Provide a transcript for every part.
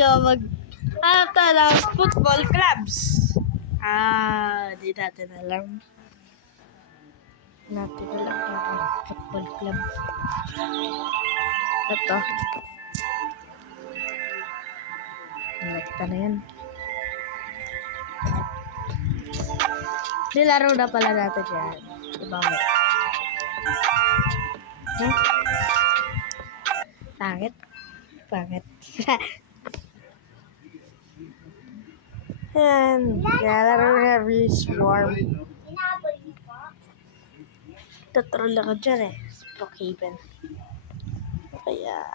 tayo hanap tayo ng football clubs. Di natin alam. Natin alam ang football club. Ito. Nakita na yan. Nilaro na pala natin yan. Ibang mo. Pangit. Pangit. Yan. Nilaro na Swarm. Tatrol ako dyan eh. Brookhaven. Kaya...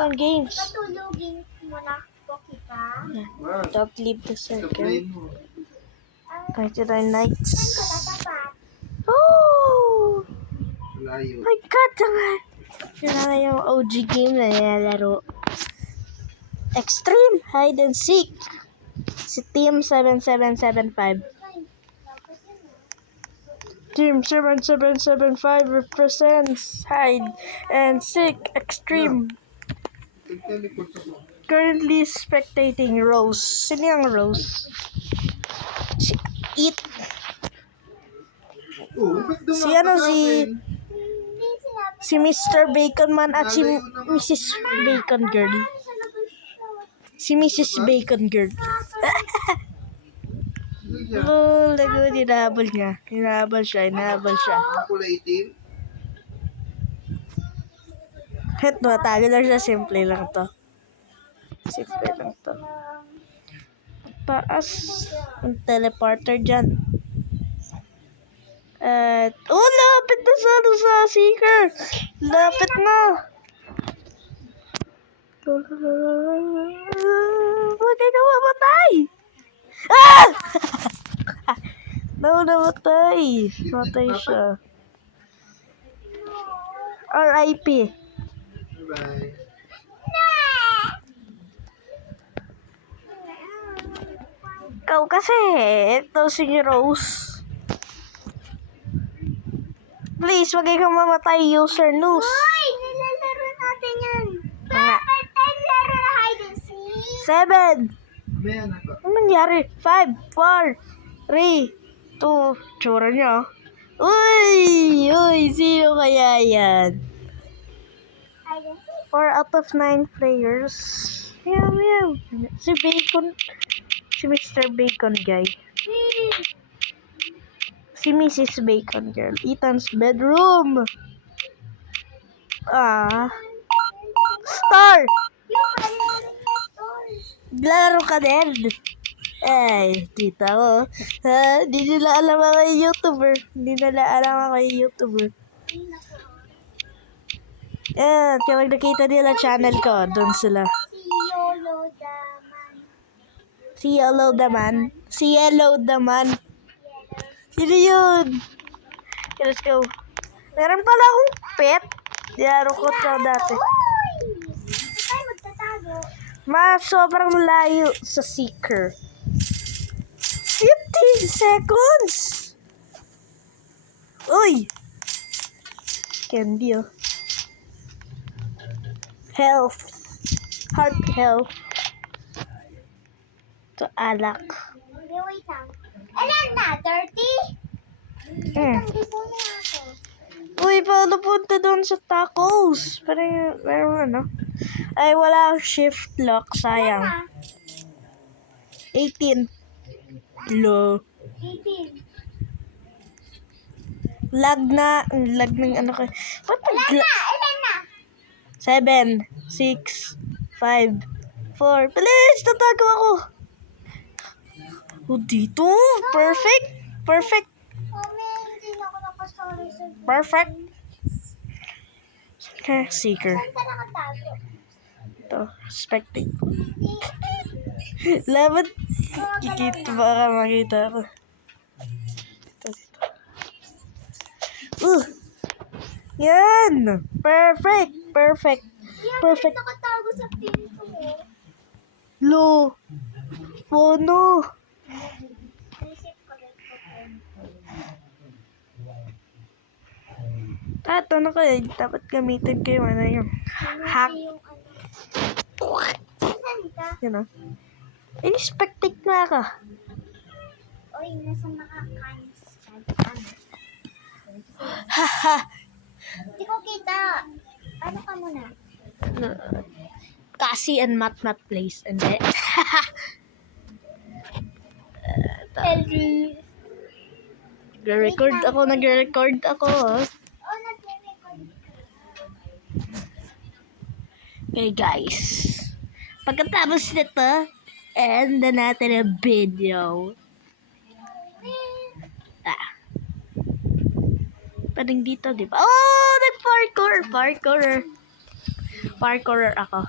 Ang games. Patulogin mo na po kita. Don't leave the circle. Kahit yung nights. Oh! My God, naman! Yun na yung OG game na nilalaro. Extreme Hide and Seek. Si Team 7775. Team 7775 represents Hide and Seek Extreme. Currently spectating Rose. Sino yung Rose? Si It. Si Mr. Bacon Man at si Mrs. Bacon Girl. Si Mrs. Bacon Girl. Oh, lago, hinahabol niya. Hinahabol siya. Kulay itim. Ito, tago lang siya. Simple lang to. Taas. Ang teleporter dyan. At, lapit na sa Seeker. Lapit na. Huwag kayo na mamatay. Namatay. Matay siya. R.I.P. Bye. Ikaw kasi, ito si Rose. Please, wag kang mamatay, user news. Uy! Nilalaro natin yan. Dapat tayo laro na hide and seek. 7. Mamaya na to. Ano nangyari? 5, 4, 3, 2. Tsura niya. Uy, sino kaya yan? Hide and seek. 4 out of 9 players. Meow. Si Bacon. Si Mr. Bacon guy. Si Mrs. Bacon girl. Ethan's bedroom. Star! Laro ka din. Tita ko. Hindi nila alam ako yung YouTuber. Kaya pag nakita nila channel ko, doon sila. Si Yellow the Man. Sino yun? Okay, let's go. Meron pala akong pet. Nilaro ko ito dati. Tayo magtatago. Sobrang layo sa Seeker. 15 seconds! Uy! Candy, oh. Health. Heart health. Ito, alak. Okay, wait lang. Ilan na? 30? Hindi po na ako. Uy, paano punta doon sa tacos? Parang ano? Ay, wala shift lock. Sayang. 18. Low. 18. Lag ng ano ko. Ilan na? 7, 6, 5, 4. Please, tatago ako. Dito. Perfect. Hindi na ako nakastory sa Perfect. Okay, Seeker. Saan ka nakatago? Ito, spectate. Laban. Kikita baka makita ako. Dito. Yan. Perfect. Perfect. Nakatago sa pinto mo. Lo. Pono. Reset ko rin. Ano kayo, dapat gamitin kayo yung hack. Yung Saan ka? Yun o. In-spectate na ako. Oy, nasa makakanis ka. Haha. Hindi ko kita. Ano ka muna? Cassie and Mat Place. Hindi. Elry. Nag-record ako. Oh, nag-record. Okay guys. Pagkatapos nito, end na natin ang video. Parang dito, di ba? Oh, Parkour ako.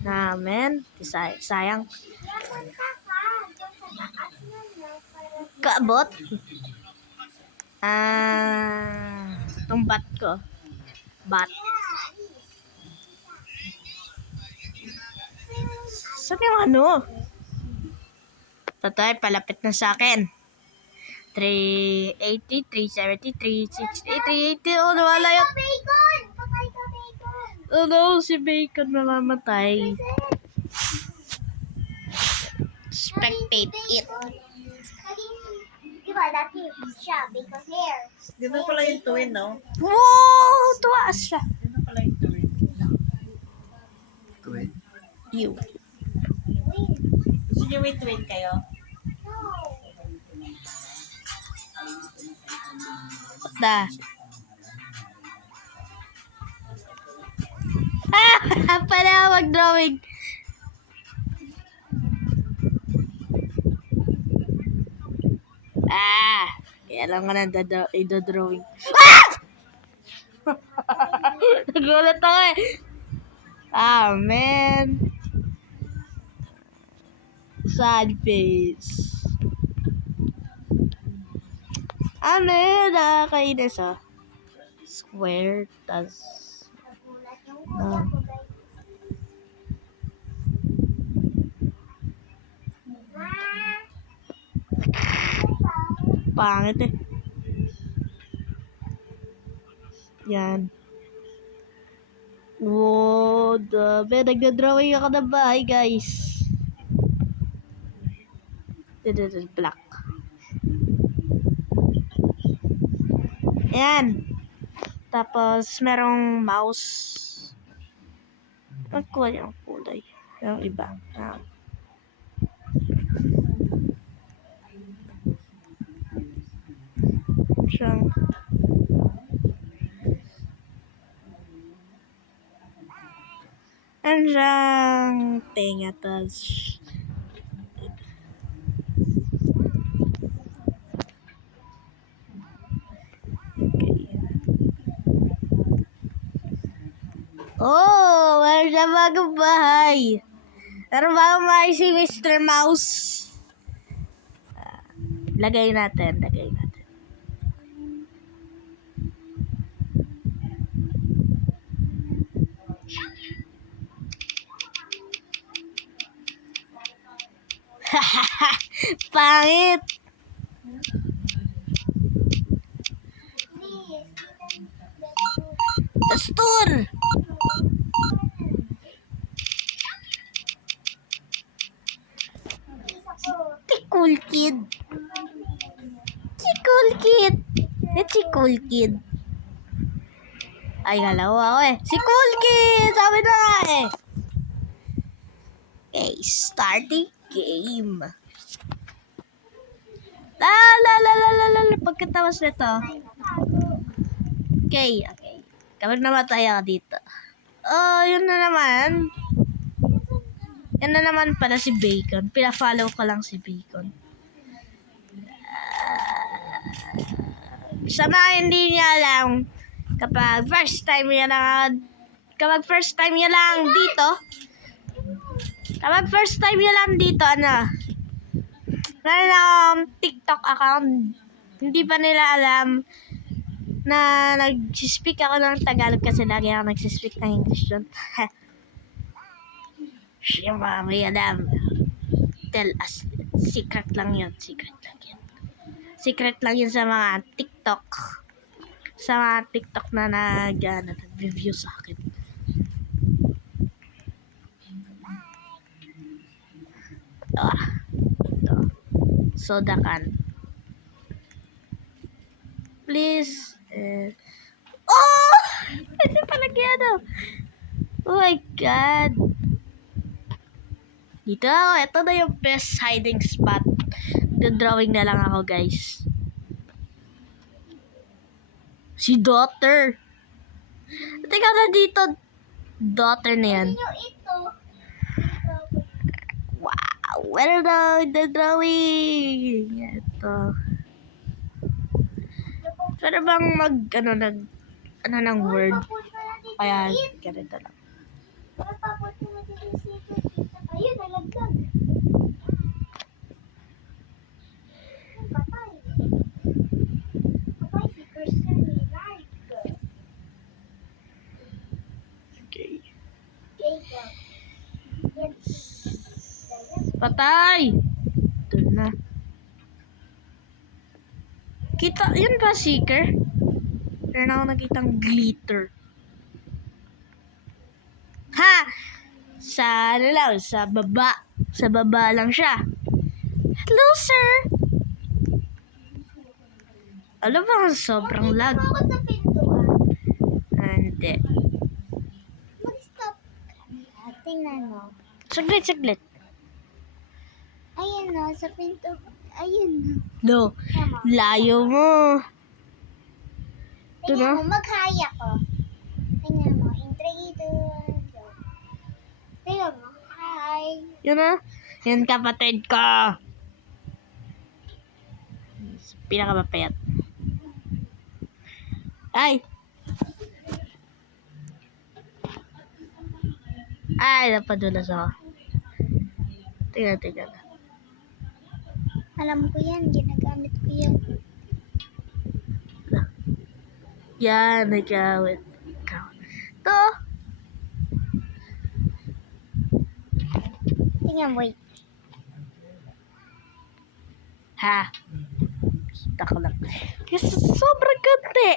Namen. Sayang. Napunta ka. Diyan sa taas na na. Kaabot. Itong bat ko. Bat. Saan yung ano? Tatay, palapit na sa akin. 380, 370, 360, 380. Oh, nawala yun. Bacon! Patay ka, bacon! Oh no, si Bacon mamamatay. Spectate it. Di ba, dati siya, bacon hair. Ganda pala yung tuwin, no? Wow! Tuwaas siya. Ganda pala yung tuwin. Tuwid. You. Gusto niyo may tuwin kayo? Da. Pala mag-drawing. Kaya lang ko na i-drawing. Nagulat ako eh. Man. Sad face. Man, nakakainis Square, tas... Pangit eh. Yan. Wow, dabe. Nagdadrawing ako ng bahay, guys. Black. Ayan. Tapos, merong mouse. Ang kulay ang kulay. Yung iba. Siyang Anjang tenga tas. Oh, meron siya bagong bahay. Meron bagong bahay si Mr. Mouse. Lagay natin. Pangit. Pastor. Si cool kid. It's si cool kid. Ay, galaw ako eh. Si cool kid! Sabi na nga eh. Okay, starting game. Pagkatapos nito. Okay. Kapag namatay ako dito. Oh, yun na naman. Yan na naman pala si Bacon. Pina-follow ko lang si Bacon. Sa mga hindi niya alam, kapag first time niya lang dito, meron akong TikTok account. Hindi pa nila alam na nag-speak ako ng Tagalog kasi lagi ako nag-speak ng English doon. Siya may alam. Tell us. Secret lang yun sa mga TikTok. sa mga TikTok na nag-review sa akin. Ito. Soda can. Please. Oh! Ito pala ano. Oh my God. Dito, ito na yung best hiding spot. Drawing na lang ako, guys. Si daughter. Teka na dito. Daughter na yan. Yung ito. Wow. Where the drawing? Ito. Pero bang ng word? Kaya, ganito lang. Papunta na dito yung secret. Ayun, nalaglag. Patay. Patay si Christian Light. Okay. Jacob. Patay! Ito na. Kita, yun ba seeker? Meron ako nakitang glitter. Ha! Sa lang, sa baba. Sa baba lang siya. Hello, sir! Alam ba, sobrang lag. Ako sa pintuan. Hindi. Mag-stop. Tingnan mo. Saglit. Ayun na, sa pinto. Ayun na. No, Tama. layo mo. Ito Tingnan na. mo, maghaya ko. Tingnan mo, intrigued. Tingnan mo, hi. Yun na. Yan kapatid ko. Pinakamapayat. Ay! Ay, napadulas ako. Tingnan. Alam ko yan, ginagamit ko yan. Yan, nagkawit. Ito. Tingnan mo, Ha? Kita ko lang. Kasi sobrang ganda.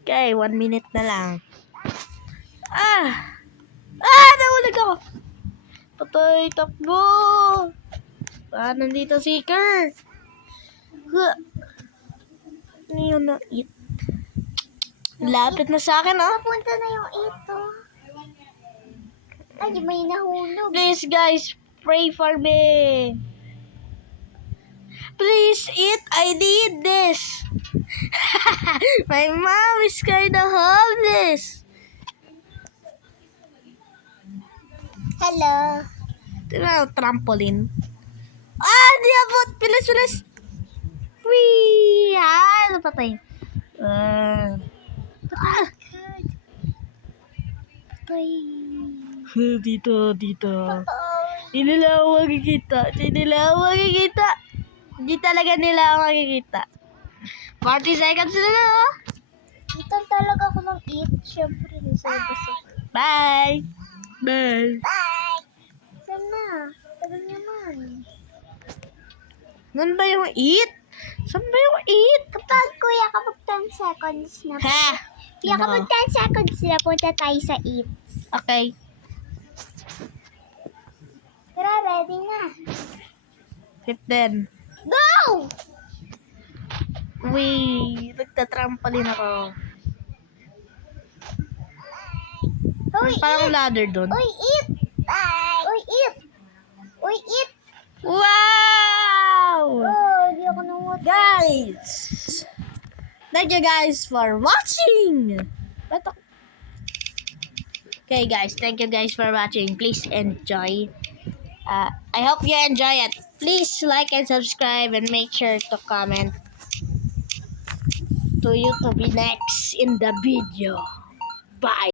Okay, 1 minute na lang. Nahulag ako. Patay, takbo. Nandito seeker. Ano yun na eat? Lapit na sa akin, ah. papunta na yung ito. Ay, may nahulog. Please, guys, pray for me. Please eat. I need this. My mom is kind of homeless. Hello. Ito na, trampoline. Di abot. Bilis. Whee! Napatay. Patay. Dito. Hindi nila ako makikita. Hindi talaga nila ako makikita. 40 seconds na lang, oh. Ito talaga ako ng eat. Siyempre, nasa. Bye. Bye. Saan na? Tagal naman. Nan ba yung eat? Saan ba yung eat? Kapag 10 seconds na. Ha? Kuya, kapag 10 seconds na, punta tayo sa eat. Okay. Tara, ready na. 15. Go! Wait, nagtatrampoline ako. Uy, Parang ladder doon. Uy, eat! Bye! Uy, eat! Wow! Oh, di ako namut. Guys! Thank you guys for watching! Okay guys, thank you guys for watching. Please enjoy. I hope you enjoy it. Please like and subscribe and make sure to comment to you to be next in the video. Bye!